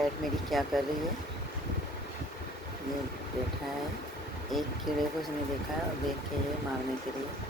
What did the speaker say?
Cat मेरी क्या कर रही है। ये बैठा है, एक कीड़े को उसने देखा है और देख के ये मारने के लिए